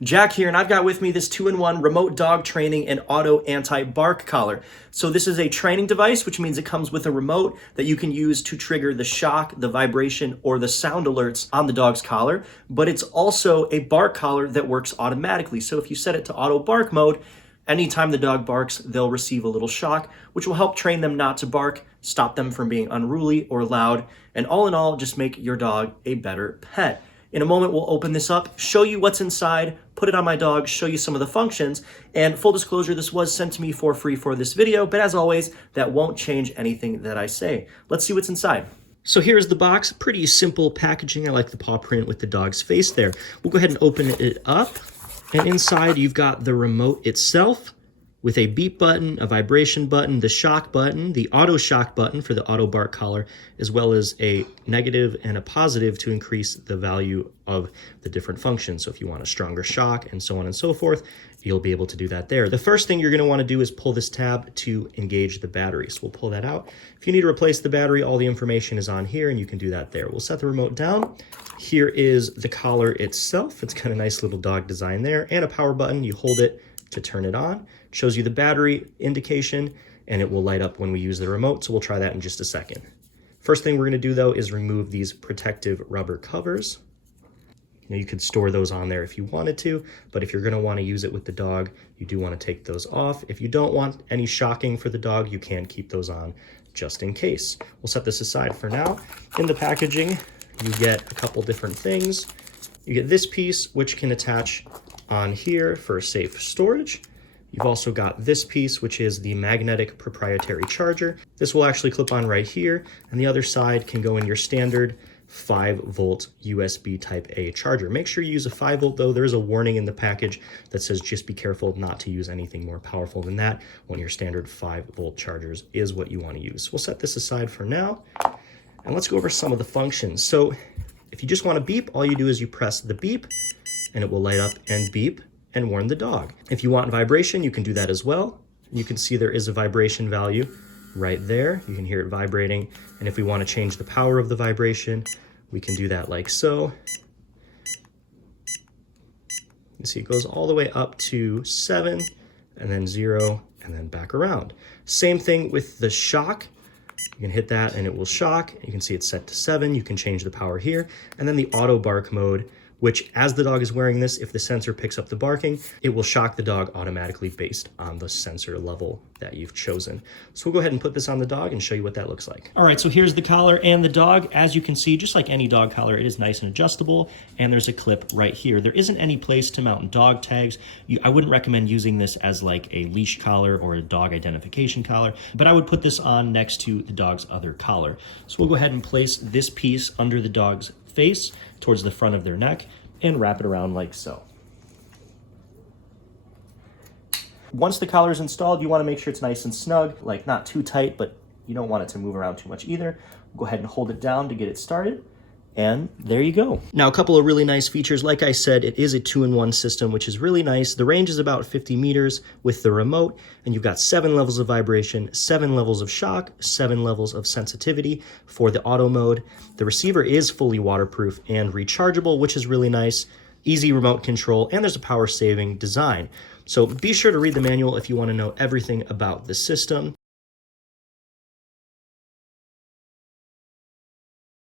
Jack here, and I've got with me this 2-in-1 remote dog training and auto anti-bark collar. So this is a training device, which means it comes with a remote that you can use to trigger the shock, the vibration, or the sound alerts on the dog's collar. But it's also a bark collar that works automatically. So if you set it to auto bark mode, anytime the dog barks, they'll receive a little shock, which will help train them not to bark, stop them from being unruly or loud, and all in all, just make your dog a better pet. In a moment, we'll open this up, show you what's inside, put it on my dog, show you some of the functions, and full disclosure, this was sent to me for free for this video, but as always, that won't change anything that I say. Let's see what's inside. So here's the box, pretty simple packaging. I like the paw print with the dog's face there. We'll go ahead and open it up, and inside you've got the remote itself, with a beep button, a vibration button, the shock button, the auto shock button for the auto bark collar, as well as a negative and a positive to increase the value of the different functions. So if you want a stronger shock and so on and so forth, you'll be able to do that there. The first thing you're going to want to do is pull this tab to engage the battery. So we'll pull that out. If you need to replace the battery, all the information is on here and you can do that there. We'll set the remote down. Here is the collar itself. It's got a nice little dog design there and a power button. You hold it to turn it on. It shows you the battery indication and it will light up when we use the remote. So we'll try that in just a second. First thing we're going to do though is remove these protective rubber covers. You could store those on there if you wanted to, but if you're going to want to use it with the dog, you do want to take those off. If you don't want any shocking for the dog, you can keep those on just in case. We'll set this aside for now. In the packaging, you get a couple different things. You get this piece, which can attach on here for safe storage. You've also got this piece, which is the magnetic proprietary charger. This will actually clip on right here, and the other side can go in your standard 5-volt USB type A charger. Make sure you use a 5-volt though. There is a warning in the package that says just be careful not to use anything more powerful than that when your standard 5-volt chargers is what you want to use. We'll set this aside for now, and let's go over some of the functions. So if you just want to beep, all you do is you press the beep, and it will light up and beep and warn the dog. If you want vibration, you can do that as well. You can see there is a vibration value right there. You can hear it vibrating. And if we want to change the power of the vibration, we can do that like so. You see it goes all the way up to 7 and then 0 and then back around. Same thing with the shock. You can hit that and it will shock. You can see it's set to 7. You can change the power here. And then the auto bark mode, which as the dog is wearing this, if the sensor picks up the barking, it will shock the dog automatically based on the sensor level that you've chosen. So we'll go ahead and put this on the dog and show you what that looks like. All right, so here's the collar and the dog. As you can see, just like any dog collar, it is nice and adjustable, and there's a clip right here. There isn't any place to mount dog tags. I wouldn't recommend using this as like a leash collar or a dog identification collar, but I would put this on next to the dog's other collar. So we'll go ahead and place this piece under the dog's face towards the front of their neck and wrap it around like so. Once the collar is installed, you want to make sure it's nice and snug, like not too tight, but you don't want it to move around too much either. Go ahead and hold it down to get it started. And there you go. Now, a couple of really nice features. Like I said, it is a 2-in-1 system, which is really nice. The range is about 50 meters with the remote, and you've got 7 levels of vibration, 7 levels of shock, 7 levels of sensitivity for the auto mode. The receiver is fully waterproof and rechargeable, which is really nice. Easy remote control, and there's a power-saving design. So be sure to read the manual if you want to know everything about the system.